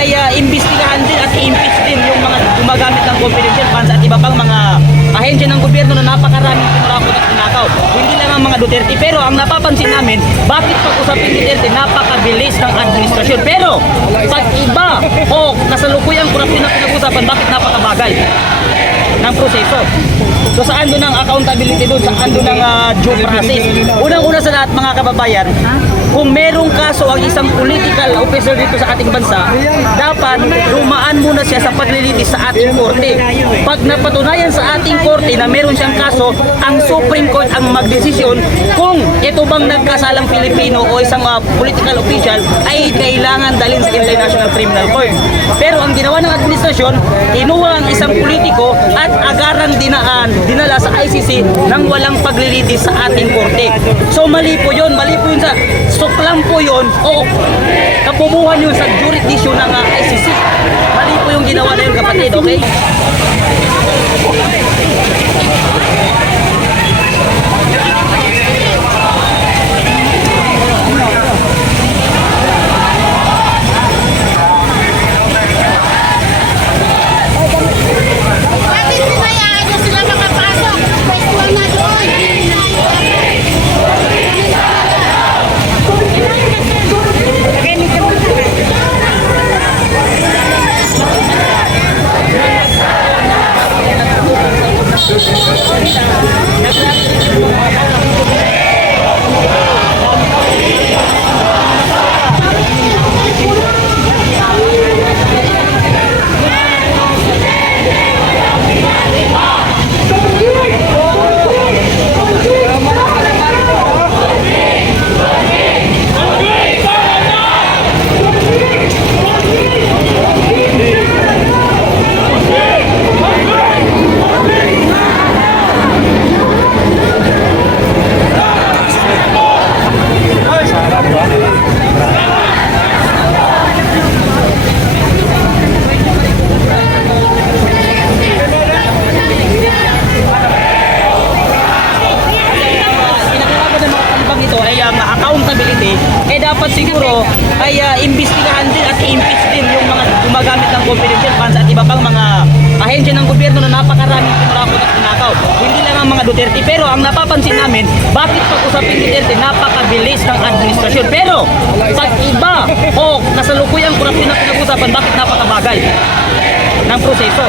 ay imbestigahan din at i-impeach din yung mga gumagamit ng confidential funds at iba pang mga ahensya ng gobyerno na napakaraming pinrakot at pinakaw. Hindi lang ang mga Duterte, pero ang napapansin namin, bakit pag-usapin Duterte napakabilis ng administrasyon, pero pag iba o kasalukuyang korupsyon na pinag-usapan, bakit napakabagal ng proseso? So saan doon ang accountability doon? Saan doon ang due process? Unang-una sa lahat mga kababayan, kung merong kaso ang isang political officer dito sa ating bansa, dapat dumaan muna siya sa paglilitis sa ating korte. Pag napatunayan sa ating korte na meron siyang kaso, ang Supreme Court ang magdesisyon kung ito bang nagkasalang Pilipino o isang political official ay kailangan dalhin sa International Criminal Court. Pero ang ginawa ng administrasyon, inuha ang isang politiko at agarang dinala sa ICC nang walang paglilitis sa ating korte. So mali po yun sa suklam po yun o kapubuhan yun sa jurisdiction ng ICC. Mali po yung ginawa na yun, kapatid, okay? Dapat siguro ay imbestigahan din at i-impeach din yung mga gumagamit ng confidential funds at iba pang mga ahensya ng gobyerno na napakaraming pinrakot at pinakaw. Hindi lang ang mga Duterte, pero ang napapansin namin, bakit pag-usapin Duterte napakabilis ng administrasyon, pero pag iba o kasalukuyang korupsyon na pinag-usapan, bakit napakabagal ng proseso?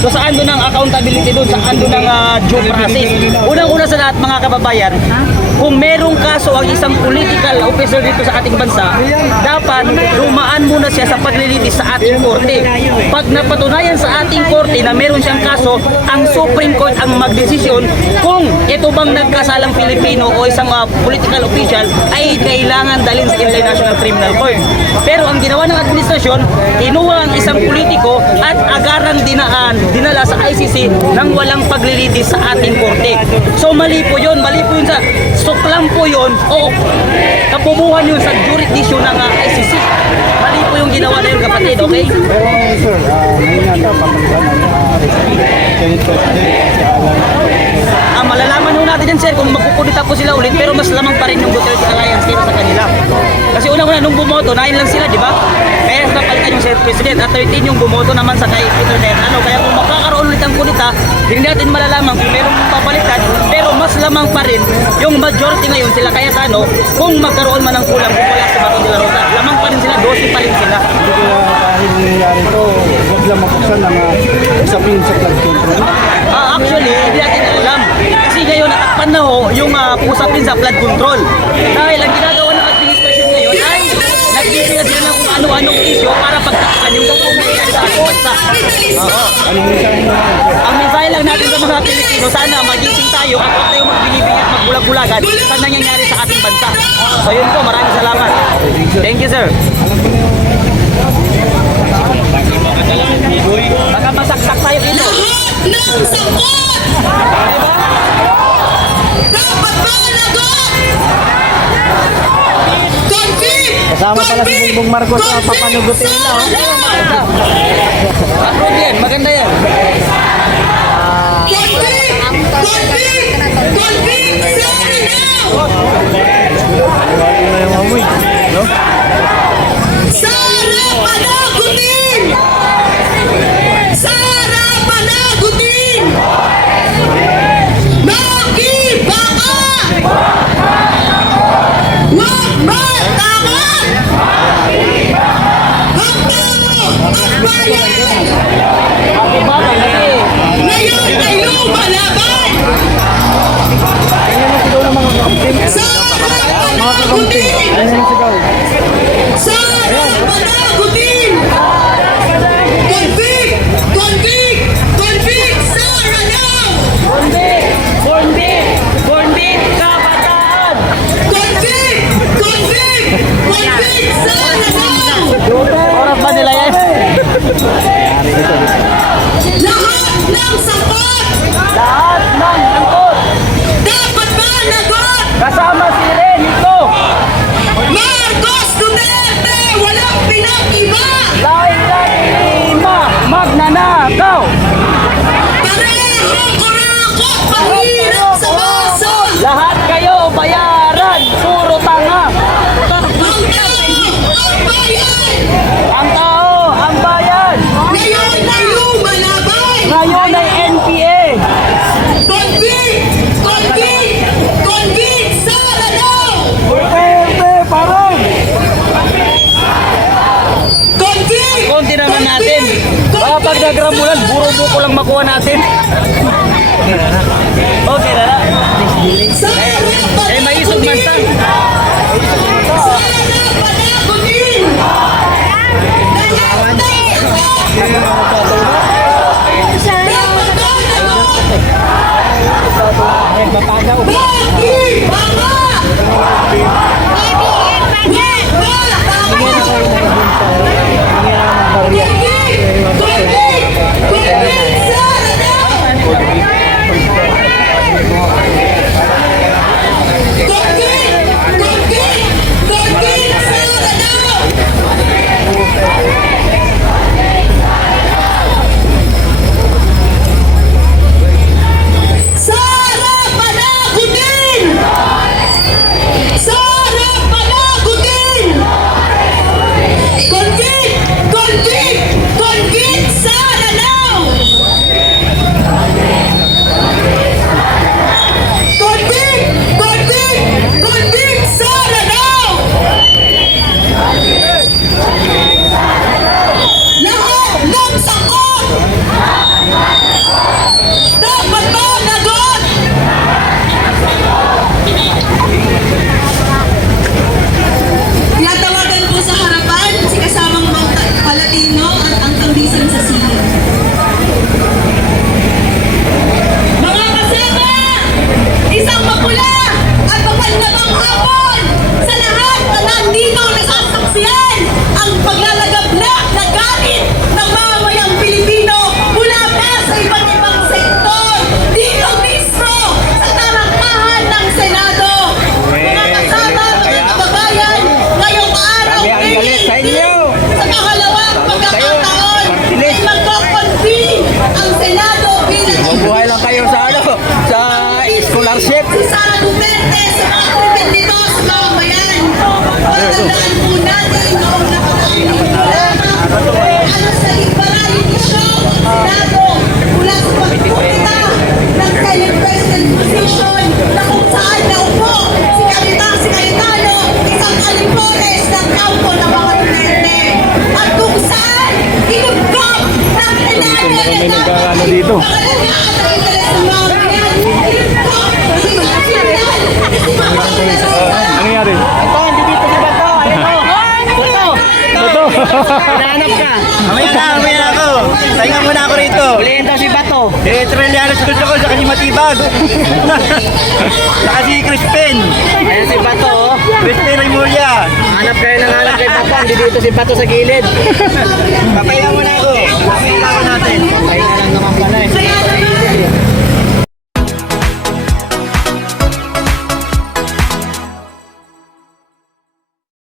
So saan doon ang accountability doon? Saan doon ang due process? Unang-una sa lahat mga kababayan, kung merong kaso ang isang political officer dito sa ating bansa, dapat dumaan muna siya sa paglilitis sa ating korte. Pag napatunayan sa ating korte na meron siyang kaso, ang Supreme Court ang magdesisyon kung ito bang nagkasalang Pilipino o isang political official ay kailangan dalhin sa International Criminal Court. Pero ang ginawa ng administrasyon, inuha ang isang politiko at agarang dinala sa ICC nang walang paglilitis sa ating korte. So mali po yun sa suklam po yun o kapubuhan yun sa jurisdiction ng ICC. Mali po yung ginawa na yun, kapatid, okay? Pero sir, ngayon nga papalitan ang malalaman ho natin yan, sir, kung magkukunita po sila ulit, pero mas lamang pa rin yung Duterte Alliance kaysa sa kanila. Kasi unang-una nung bumoto, 9 lang sila, di ba? Kaya napalitan yung Sir President at 13 yung bumoto naman sa kay Internet. Kaya kung makakaroon ulit ang kunita, hindi natin malalaman kung merong papalitan, pero mas lamang pa rin yung majority ngayon sila. Kaya kung magkaroon man ng kulang, kung wala sa Bato de la Rosa, lamang pa rin sila, 12 pa rin sila. Hindi ko dahil nangyayari ito, huwag lang mapuksan ang usapin sa flood control. Actually, hindi natin alam. Kasi ngayon, natakpan na yung usapin sa flood control. Dahil ang ginagawa ng administrasyon ngayon ay nagbibigay sila ng kung ano-anong issue para pagtakpan yung nangyayari sa ating bansa. Oo. Anong mensahe mo? Ang mensahe lang natin sa mga Pilipino, sana magising tayo at huwag tayo magbinibigay at magbulag-bulagan sa nangyayari sa ating bansa. So yun po, maraming salamat. Thank you, sir. Baka masaksak tayo dito. Ng sagot! Dapat managot! Confirm! Kasama pala si Bongbong Marcos sa papanugutin nila. Approve yan, maganda yan. Confirm! Confirm! Confirm! Sorry now! Iwagi na yung amoy. No? Sara Panagutin! angat! Ang tao, ang bayan! Diba? Kasi, Ngayon ay lumalaban! Sa panagutin! Sa panagutin! Convict! Convict! Convict! Sara now! Bondit, kabataan! Convict! Convict! Convict! Sara now! Oras ba nila yan? Lahat ng sapat! Lahat ng angkot! Dapat managot! Kasama si Renito! Marcos Duterte! Walang pinag-iba! Lima! Magnanakaw! Parehong kurakot! Mahirap sa baso! Lahat kayo bayaran! Puro tanga! Ang tao! Ang bayan! Ang tao, ang bayan! Ngayon ay lumalaban! Ngayon ay NPA! Convict! Convict! Convict! Sara now! Pwede, parang! Convict! Konti naman natin. Baka pag nagramulan, buro-buko lang makuha natin. Okay na. Sara Eh, may isog man ta. Sara panagutin! Dapat managot! Bakit? Mga! Sara panagutin! Sara panagutin! Convict! Convict! Convict! Sara now! Convict! Convict! Convict! Sara now! Lahat ng sakot! Dapat managot! Tinatawagan po sa harapan si kasamang Palatino at ang tambisan sa silid. Mga kasama! Isang mapula at mapandabang hapon sa lahat na nandito nasasaksiyan ang paglalagablak na galit ng mamamayang Pilipino mula pa sa iba't ibang sektor dito mismo sa tarakpahan ng Senado. Mga kasama, mga kababayan, ngayong araw sa pangalawang pagkakataon ay magko-convene ang Senado bilang Buhay lang kayo sa sa scholarship. si Sara Duterte sa mga krimen nito sa mga bayan. Pagtandaan po natin noong nakaraang linggo lamang ano sa liberality show ng Senado mula sa pagpunta ng Senate President position na kung saan naupo si Cayetano, isang alipores ng kampo ng mga Duterte. At kung saan inugkop ng Senado dito. Ano nangyari? Ito, hindi dito si Bato. Ito. Hinahanap ka. Mamaya na ako. Pahinga muna ako rito. Ulihin daw si Bato. Treliano sa gusto ko sa Kalimatibag. Saka si Crispin. Ayan si Bato. oh. Crispin Remulla. Hanap kayo ng hanap kay Bato. Hindi dito si Bato sa gilid. Papahinga muna ako. Mamaya na ako